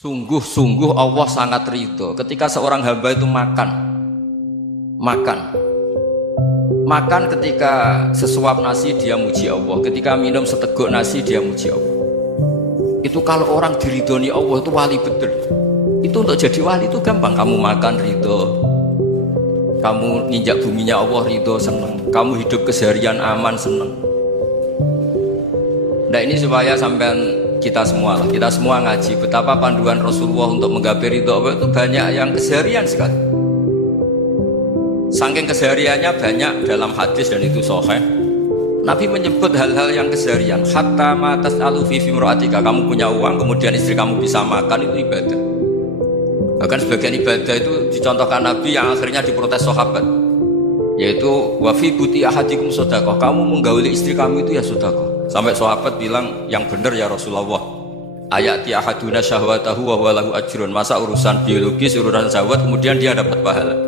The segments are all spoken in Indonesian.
Sungguh-sungguh Allah sangat ridho ketika seorang hamba itu makan ketika sesuap nasi dia muji Allah, ketika minum seteguk nasi dia muji Allah. Itu kalau orang diridhoni Allah itu wali betul. Itu untuk jadi wali itu gampang. Kamu makan ridho, kamu nginjak buminya Allah ridho, seneng, kamu hidup keseharian aman, seneng. Nah ini supaya sampean kita semua ngaji betapa panduan Rasulullah untuk menggapai ridho Allah itu banyak yang keseharian sekali. Saking kesehariannya banyak dalam hadis dan itu sahih. Nabi menyebut hal-hal yang keseharian. Hatta ma tas'alu fi imra'atika, kamu punya uang kemudian istri kamu bisa makan, itu ibadah. Bahkan sebagian ibadah itu dicontohkan Nabi yang akhirnya diprotes sahabat, yaitu wa fi buti ahadikum shadaqah, kamu menggauli istri kamu itu ya sedekah. Sampai sahabat bilang, yang benar ya Rasulullah, ayati ahaduna syahwatahu wa huwa lahu ajrun, masa urusan biologis, urusan syahwat kemudian dia dapat pahala.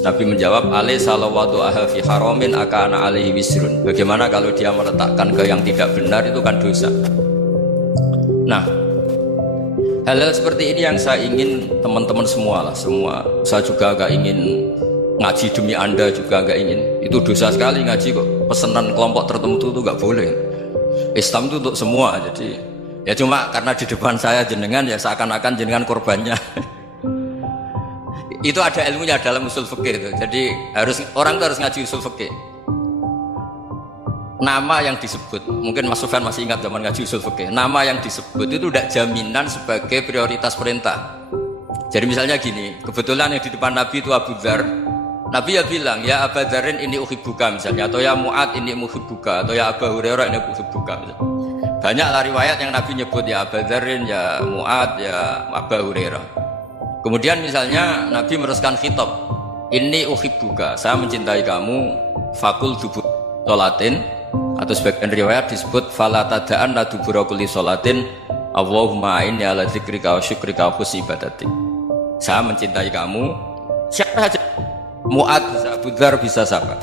Nabi menjawab, alaysa lawadu aha fi haramin akana alaihi wisrun, bagaimana kalau dia meletakkan ke yang tidak benar, itu kan dosa. Nah, hal-hal seperti ini yang saya ingin teman-teman semua, saya juga agak ingin ngaji demi Anda juga agak ingin. Itu dosa sekali ngaji kok pesanan kelompok tertentu itu gak boleh. Islam itu untuk semua, jadi ya cuma karena di depan saya jenengan ya seakan-akan jenengan korbannya. Itu ada ilmunya dalam usul fikih itu. Jadi orang itu harus ngaji usul fikih. Nama yang disebut, mungkin Mas Sufyan masih ingat zaman ngaji usul fikih. Nama yang disebut itu tidak jaminan sebagai prioritas perintah. Jadi misalnya gini, kebetulan yang di depan Nabi itu Abu Dzar. Nabi ya bilang, ya Abu Dzarin ini uhibbuka misalnya, atau ya Mu'ad ini muhibbuka, atau ya Abu Hurairah ini uhibbuka misalnya. Banyaklah riwayat yang Nabi nyebut ya Abu Dzarin, ya Mu'ad, ya Abu Hurairah. Kemudian misalnya Nabi meneruskan khitab, ini uhibbuka, saya mencintai kamu, fakul dubur sholatin, atau sebagian riwayat disebut fala tada'an la dubura kulli sholatin Allahumma inni ala dzikrika wa syukrika wa husni ibadatik. Saya mencintai kamu, siapa saja, Mu'ad bisa, Abu Dzar bisa, siapa.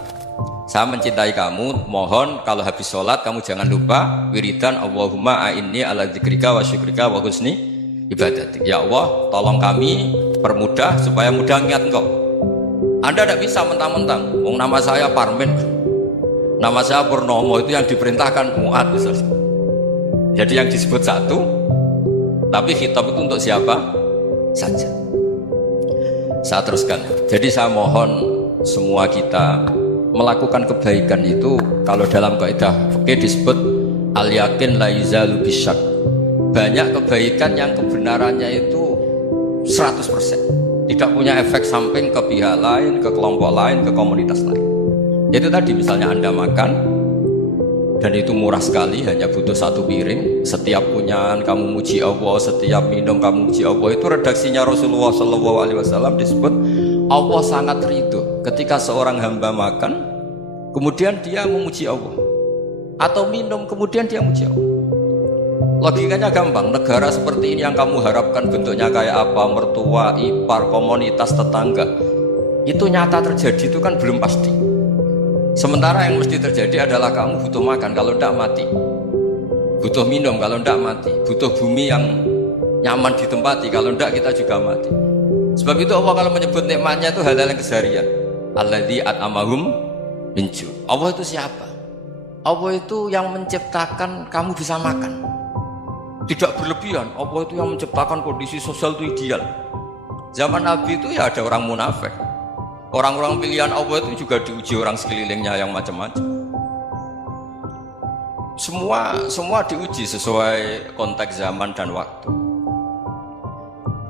Saya mencintai kamu, mohon kalau habis sholat kamu jangan lupa wiridan Allahumma a'inni ala dzikrika wa syukrika wa husni ibadatik. Ya Allah, tolong kami permudah supaya mudah ingat Engkau. Anda tidak bisa mentang-mentang, nama saya Parmin, nama saya Purnomo, itu yang diperintahkan Mu'ad misalnya. Jadi yang disebut satu, tapi khitab itu untuk siapa saja. Saya teruskan. Jadi saya mohon semua kita melakukan kebaikan itu, kalau dalam kaidah fikih disebut al yakin la yuzalu bisyak. Banyak kebaikan yang kebenarannya itu 100%, tidak punya efek samping ke pihak lain, ke kelompok lain, ke komunitas lain. Itu tadi misalnya Anda makan dan itu murah sekali, hanya butuh satu piring, setiap punyaan kamu muji Allah, setiap minum kamu muji Allah. Itu redaksinya Rasulullah SAW disebut Allah sangat ridho ketika seorang hamba makan kemudian dia memuji Allah, atau minum kemudian dia muji Allah. Logikanya gampang, negara seperti ini yang kamu harapkan bentuknya kayak apa, mertua, ipar, komunitas, tetangga, itu nyata terjadi itu kan belum pasti. Sementara yang mesti terjadi adalah kamu butuh makan, kalau tidak mati. Butuh minum, kalau tidak mati. Butuh bumi yang nyaman ditempati, kalau tidak kita juga mati. Sebab itu Allah kalau menyebut nikmatnya itu hal-hal yang keseharian. Alladzi at'amahum min ju'. Allah itu siapa? Allah itu yang menciptakan kamu bisa makan. Tidak berlebihan. Allah itu yang menciptakan kondisi sosial itu ideal. Zaman Nabi itu ya ada orang munafik. Orang-orang pilihan Allah itu juga diuji orang sekelilingnya yang macam-macam. Semua diuji sesuai konteks zaman dan waktu.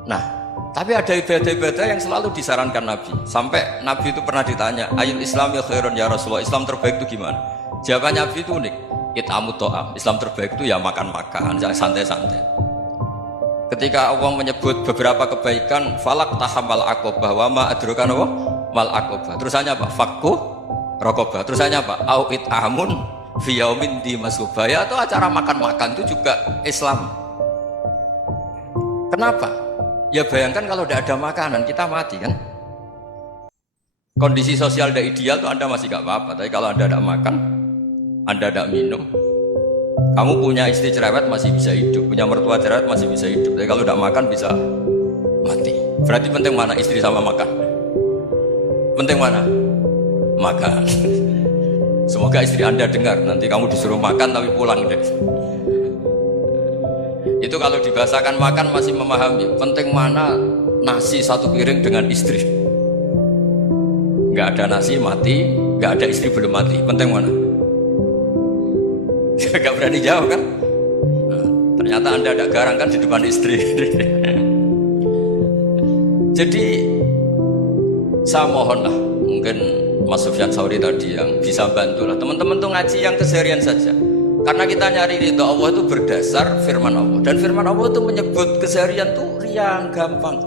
Nah, tapi ada ibadah-ibadah yang selalu disarankan Nabi. Sampai Nabi itu pernah ditanya, ayul islami khairun ya Rasulullah, Islam terbaik itu gimana? Jawaban Nabi itu unik, it'amu to'am, Islam terbaik itu ya makan-makan, santai-santai. Ketika Allah menyebut beberapa kebaikan, falak tahamal aqobah wa ma adrokan Allah mal aqobah, terusannya apa? Fakku rokobah, terusannya apa? Au it'amun fi yaumin di masubaya, atau acara makan-makan itu juga Islam. Kenapa? Ya bayangkan kalau tidak ada makanan kita mati kan. Kondisi sosial tidak ideal tuh Anda masih gak apa-apa, tapi kalau Anda tidak makan, Anda tidak minum, Kamu punya istri cerewet masih bisa hidup, punya mertua cerewet masih bisa hidup. Tapi kalau tidak makan bisa mati. Berarti penting mana istri sama makan? Penting mana? Makan. Semoga istri Anda dengar. Nanti kamu disuruh makan tapi pulang deh. Itu kalau dibahasakan makan masih memahami. Penting mana nasi satu piring dengan istri. Nggak ada nasi mati, nggak ada istri belum mati. Penting mana? Gak berani jawab kan? Nah, ternyata Anda ada garang kan di depan istri. Jadi saya mohonlah, mungkin Mas Sufyan Sauri tadi yang bisa bantulah teman-teman tuh ngaji yang keseharian saja. Karena kita nyari ridho Allah itu berdasar firman Allah, dan firman Allah itu menyebut keseharian tuh riang gampang.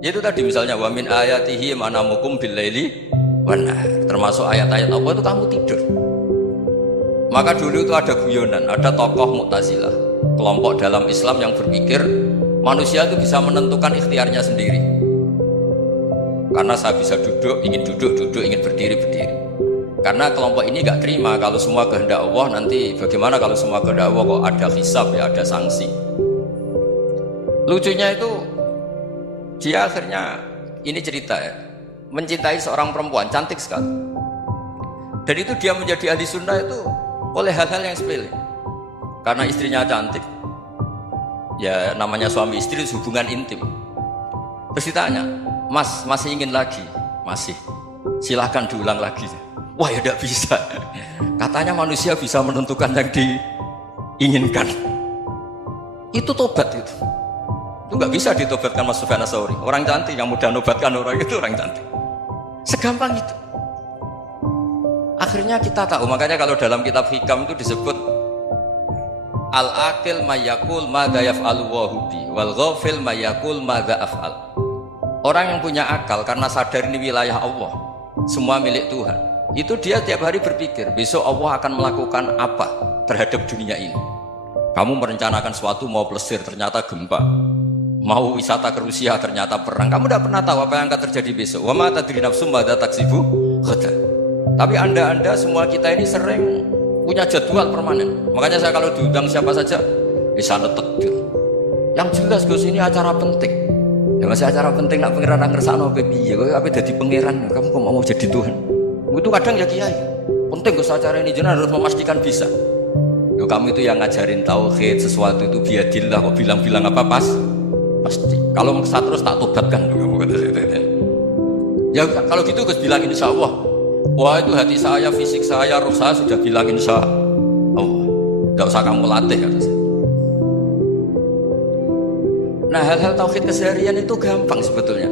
Yaitu tadi misalnya wa min ayatihi manamukum billaili wan nahar. Termasuk ayat-ayat Allah itu kamu tidur. Maka dulu itu ada guyonan, ada tokoh Mu'tazilah, kelompok dalam Islam yang berpikir manusia itu bisa menentukan ikhtiarnya sendiri. Karena saya bisa duduk, ingin duduk, ingin berdiri. Karena kelompok ini gak terima kalau semua kehendak Allah, nanti bagaimana kalau semua kehendak Allah kok ada hisab ya, ada sanksi. Lucunya itu dia akhirnya, ini cerita ya, mencintai seorang perempuan cantik sekali. Dan itu dia menjadi ahli sunnah itu oleh hal-hal yang sepele. Karena istrinya cantik, ya namanya suami istri hubungan intim. Terus ditanya, Mas masih ingin lagi? Masih. Silahkan diulang lagi. Wah ya tidak bisa. Katanya manusia bisa menentukan yang diinginkan. Itu tobat itu. Itu nggak bisa ditobatkan Mas Sufyan Ats-Tsauri. Orang cantik yang mudah nobatkan orang itu orang cantik. Segampang itu. Akhirnya kita tahu, makanya kalau dalam kitab Hikam itu disebut al-aqil mayakul madza yaf'alu wa hubi wal ghafil mayakul madza af'al. Orang yang punya akal karena sadar ini wilayah Allah, semua milik Tuhan, itu dia tiap hari berpikir besok Allah akan melakukan apa terhadap dunia ini. Kamu merencanakan sesuatu, mau plesir ternyata gempa, mau wisata ke Rusia ternyata perang. Kamu tidak pernah tahu apa yang akan terjadi besok. Wa ma tadri nafsum madza taksibu ghadan. Tapi anda semua kita ini sering punya jadwal permanen. Makanya saya kalau diundang siapa saja bisa netek. Yang jelas Gus ini acara penting. Ya masih acara penting nak pangeran ngersakno piye kok ape dadi pangeran, kamu kok mau jadi Tuhan. Itu kadang ya kiai. Penting Gus acara ini jenengan harus memastikan bisa. Yo kamu itu yang ngajarin tauhid, sesuatu itu biadillah kok bilang-bilang apa pasti. Kalau maksa terus tak tobatkan kamu kata saya. Ya kalau gitu Gus bilang insyaallah. Wah itu hati saya, fisik saya, roh saya sudah bilang insya Allah. Tidak usah kamu latih kata saya. Nah hal-hal tauhid keseharian itu gampang sebetulnya.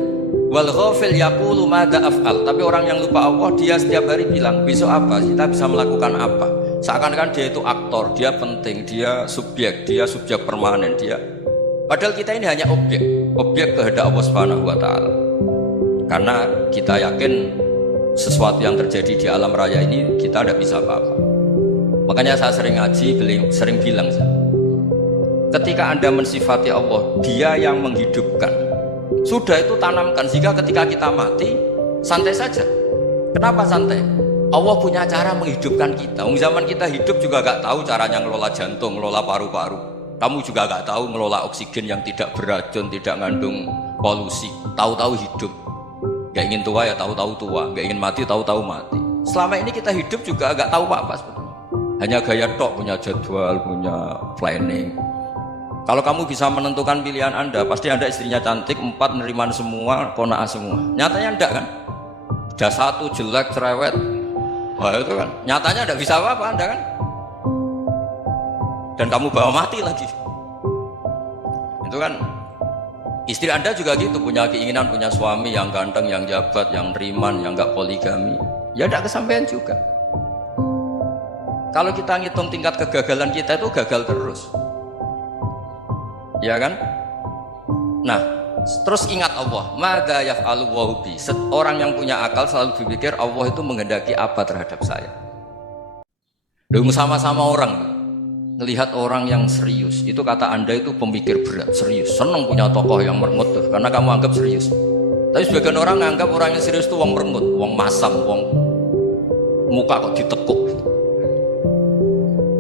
Wal ghafil yaqulu madza af'al. Tapi orang yang lupa Allah dia setiap hari bilang besok apa, kita bisa melakukan apa. Seakan-akan dia itu aktor, dia penting, dia subjek permanen dia. Padahal kita ini hanya objek kehendak Allah Subhanahu wa taala. Karena kita yakin sesuatu yang terjadi di alam raya ini kita tidak bisa apa-apa. Makanya saya sering ngaji, sering bilang ketika Anda mensifati Allah, dia yang menghidupkan, sudah itu tanamkan sehingga ketika kita mati santai saja. Kenapa santai? Allah punya cara menghidupkan kita. Zaman kita hidup juga gak tahu caranya ngelola jantung, ngelola paru-paru. Kamu juga gak tahu ngelola oksigen yang tidak beracun, tidak mengandung polusi. Tahu-tahu hidup. Gak ingin tua ya tahu-tahu tua, gak ingin mati tahu-tahu mati. Selama ini kita hidup juga gak tahu apa-apa sebetulnya. Hanya gaya tok, punya jadwal, punya planning. Kalau kamu bisa menentukan pilihan Anda, pasti Anda istrinya cantik, 4 neriman semua, kona'ah semua. Nyatanya enggak kan? Udah 1 jelek, cerewet. Wah itu kan, nyatanya enggak bisa apa-apa Anda kan? Dan kamu bawa mati lagi. Itu kan, istri Anda juga gitu, punya keinginan, punya suami yang ganteng, yang jabat, yang neriman, yang enggak poligami. Ya enggak kesampaian juga. Kalau kita ngitung tingkat kegagalan kita itu gagal terus. Ya kan? Nah, terus ingat Allah, madza yaf'alu wa bi. Orang yang punya akal selalu berpikir Allah itu menghendaki apa terhadap saya. Dulu sama-sama orang melihat orang yang serius, itu kata Anda itu pemikir berat, serius, senang punya tokoh yang merengut tuh, karena kamu anggap serius. Tapi sebagian orang nganggap orang yang serius itu wong merengut, wong masam, wong muka kok ditekuk.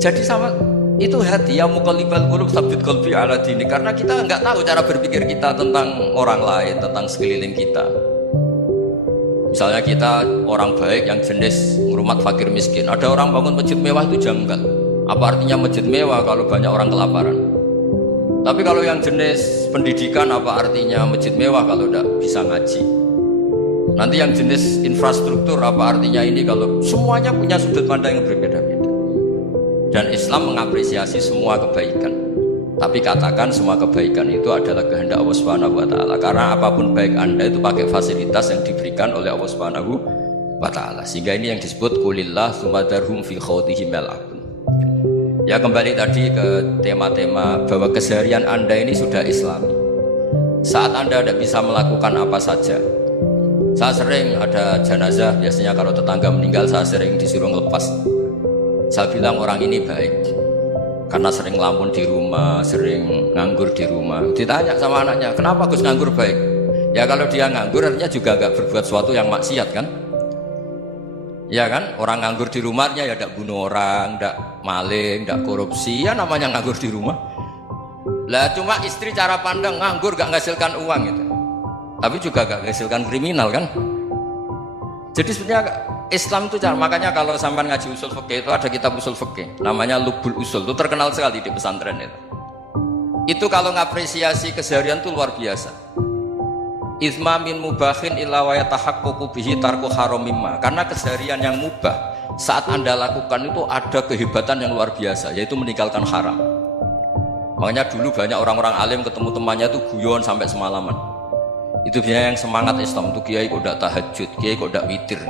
Jadi sama Itu hati ya muqallibal qulub tsabbit qalbi ala dini, karena kita nggak tahu cara berpikir kita tentang orang lain, tentang sekeliling kita. Misalnya kita orang baik yang jenis ngurmat fakir miskin, ada orang bangun masjid mewah itu janggal. Apa artinya masjid mewah kalau banyak orang kelaparan? Tapi kalau yang jenis pendidikan, apa artinya masjid mewah kalau tidak bisa ngaji? Nanti yang jenis infrastruktur, apa artinya ini kalau semuanya punya sudut pandang yang berbeda-beda. Dan Islam mengapresiasi semua kebaikan. Tapi katakan semua kebaikan itu adalah kehendak Allah Subhanahu wa taala. Karena apapun baik Anda itu pakai fasilitas yang diberikan oleh Allah Subhanahu wa taala. Sehingga ini yang disebut qulillah tsumadarhum fi khawdihim yal'abun. Ya, kembali tadi ke tema-tema bahwa keseharian Anda ini sudah Islami. Saat Anda tidak bisa melakukan apa saja. Saya sering ada jenazah, biasanya kalau tetangga meninggal saya sering disuruh ngelepas. Saya bilang orang ini baik karena sering ngelamun di rumah, sering nganggur di rumah. Ditanya sama anaknya, kenapa Gus nganggur baik? Ya kalau dia nganggur artinya juga gak berbuat sesuatu yang maksiat kan? Ya kan, orang nganggur di rumahnya ya tidak bunuh orang, tidak maling, tidak korupsi, ya namanya nganggur di rumah. Lah cuma istri cara pandang nganggur gak menghasilkan uang gitu, tapi juga gak menghasilkan kriminal kan? Jadi sebenarnya Islam itu cara, makanya kalau sampai ngaji usul fikih itu ada kitab usul fikih namanya Lubul Usul, itu terkenal sekali di pesantren itu. Itu kalau ngapresiasi keseharian itu luar biasa. Izma min mubahin illa wa yatahaqqaqu bihi tarku haramimma. Karena keseharian yang mubah saat Anda lakukan itu ada kehebatan yang luar biasa, yaitu meninggalkan haram. Makanya dulu banyak orang-orang alim ketemu temannya itu guyon sampai semalaman. Itu biasanya yang semangat Islam itu kiai kok tidak tahajud, kiai kok tidak witir.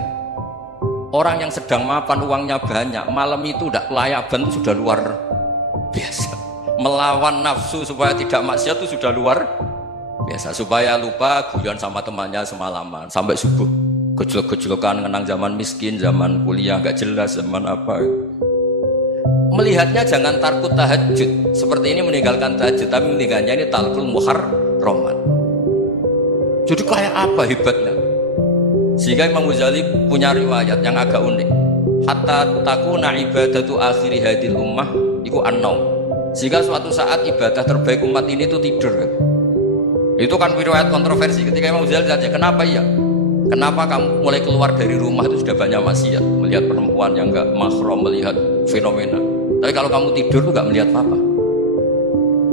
Orang yang sedang mapan uangnya banyak, malam itu tidak kelayaban itu sudah luar biasa. Melawan nafsu supaya tidak maksiat itu sudah luar biasa. Supaya lupa guyon sama temannya semalaman sampai subuh. Gejolak-gejolokan ngenang zaman miskin, zaman kuliah nggak jelas, zaman apa. Melihatnya jangan takut tahajud. Seperti ini meninggalkan tahajud, tapi meninggalkannya ini talqul muharramat. Jadi kayak apa hebatnya? Sehingga Imam Ghazali punya riwayat yang agak unik. Hatta takuna ibadatu akhiri hadil ummah iku an-naum. Sehingga suatu saat ibadah terbaik umat ini itu tidur. Itu kan riwayat kontroversi. Ketika Imam Ghazali tanya, kenapa ya? Kenapa kamu mulai keluar dari rumah itu sudah banyak maksiat, melihat perempuan yang enggak mahram, melihat fenomena. Tapi kalau kamu tidur itu enggak melihat apa-apa.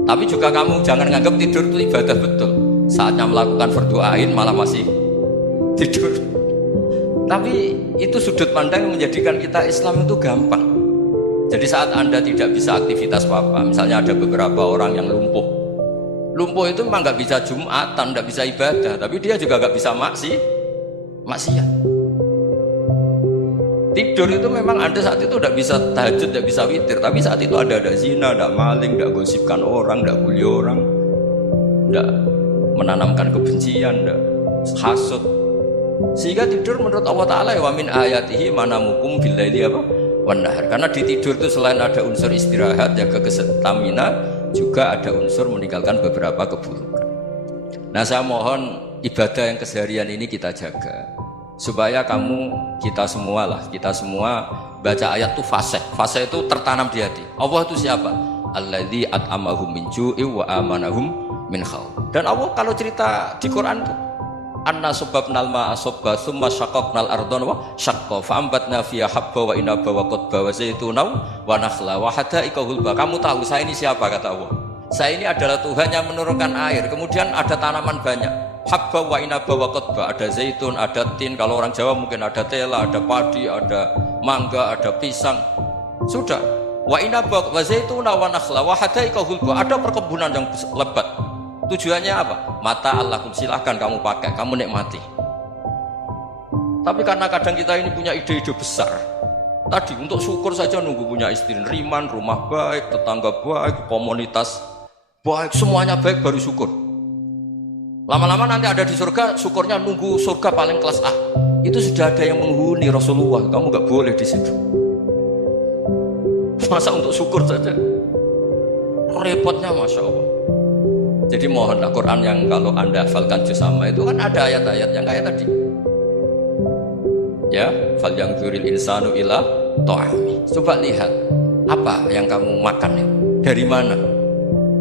Tapi juga kamu jangan nganggap tidur itu ibadah betul. Saatnya melakukan fardu ain malah masih tidur. Tapi itu sudut pandang yang menjadikan kita Islam itu gampang. Jadi saat Anda tidak bisa aktivitas apa-apa, misalnya ada beberapa orang yang lumpuh. Lumpuh itu memang nggak bisa Jumatan, nggak bisa ibadah, tapi dia juga nggak bisa maksiat. Tidur itu memang Anda saat itu tidak bisa tahajud, tidak bisa witir, tapi saat itu ada zina, ada maling, ada gosipkan orang, ada bully orang, ada menanamkan kebencian, ada hasud. Sehingga tidur menurut Allah Ta'ala wa min ayatihi manamukum billaili apa wan nahar. Karena di tidur itu selain ada unsur istirahat, jaga stamina, juga ada unsur meninggalkan beberapa keburukan. Nah, saya mohon ibadah yang keseharian ini kita jaga supaya kita semua baca ayat itu fase itu tertanam di hati. Allah itu siapa? Alladzi at'amahum min ju'i wa amanahum min khauf. Dan Allah kalau cerita di Quran itu anna subabnal ma'a subba summa syaqaqnal ardhan wa syaqqa fa'ambatna fiha habba wa inaba wa qadba wa zaituna wa nakhla wa hada'iqa hulba. Kamu tahu saya ini siapa, kata Allah? Saya ini adalah Tuhan yang menurunkan air, kemudian ada tanaman banyak, habba wa inaba wa qadba, ada zaitun, ada tin, kalau orang Jawa mungkin ada tela, ada padi, ada mangga, ada pisang. Sudah. Wa inaba wa zaituna wa nakhla wa hada'iqa hulba, ada perkebunan yang lebat. Tujuannya apa? Mata Allahum, silahkan kamu pakai, kamu nikmati. Tapi karena kadang kita ini punya ide-ide besar. Tadi untuk syukur saja nunggu punya istri riman, rumah baik, tetangga baik, komunitas baik, semuanya baik baru syukur. Lama-lama nanti ada di surga, syukurnya nunggu surga paling kelas A. Itu sudah ada yang menghuni Rasulullah, kamu gak boleh di situ. Masa untuk syukur saja? Repotnya Masya Allah. Jadi mohonlah Quran yang kalau Anda hafalkan juz sama itu kan ada ayat-ayat yang kayak tadi. Ya, fal yang dzuril insanu ila ta'ami. Coba lihat. Apa yang kamu makan ya? Dari mana?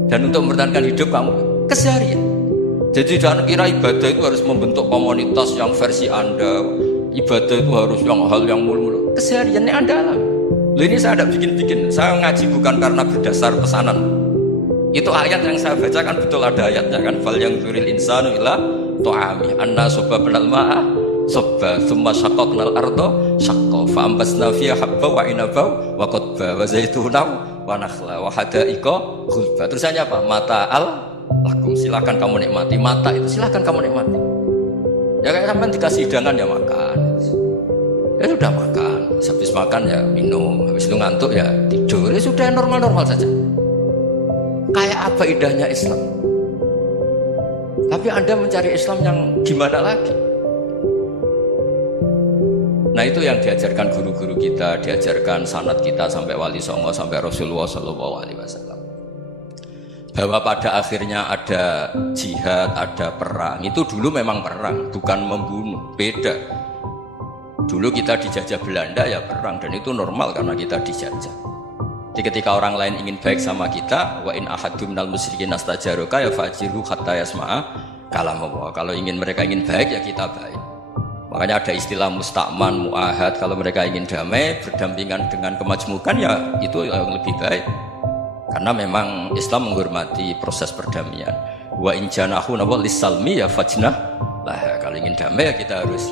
Dan untuk mempertahankan hidup kamu keseharian. Jadi jangan kira ibadah itu harus membentuk komunitas yang versi Anda. Ibadah itu harus yang hal yang mulu-mulu. Kesehariannya Anda alami. Loh, ini saya tidak bikin-bikin. Saya ngaji bukan karena berdasar pesanan. Itu ayat yang saya bacakan betul ada ayatnya kan. Fal yang turil insanu ila tu'ami anna sobabnal ma'a sobba thumma syaqaqnal ardo syaqqa fa ambasna fiha habba wa inaba wa qadba wa zaituna wa nakhla wa hadaiqa ghulba. Terusannya apa? Mata'al lakum, silakan kamu nikmati. Mata itu silakan kamu nikmati. Ya kayak sampean dikasih hidangan ya makan. Ya sudah makan. Habis makan ya minum. Habis itu ngantuk ya tidur. Ya sudah normal-normal saja. Kayak apa indahnya Islam. Tapi Anda mencari Islam yang gimana lagi? Nah itu yang diajarkan guru-guru kita, diajarkan sanad kita sampai Wali Songo, sampai Rasulullah SAW. Bahwa pada akhirnya ada jihad, ada perang. Itu dulu memang perang, bukan membunuh, beda. Dulu kita dijajah Belanda ya perang, dan itu normal karena kita dijajah. Jadi ketika orang lain ingin baik sama kita, wa in ahadum minal musyrikin astajaruka ya fajiru hatta yasma'a kalam Allah. Kalau mereka ingin baik ya kita baik. Makanya ada istilah mustakman, mu'ahad. Kalau mereka ingin damai, berdampingan dengan kemajmukan ya itu yang lebih baik. Karena memang Islam menghormati proses perdamaian. Wa in janahu lis-salmi ya fajnah lah. Kalau ingin damai ya kita harus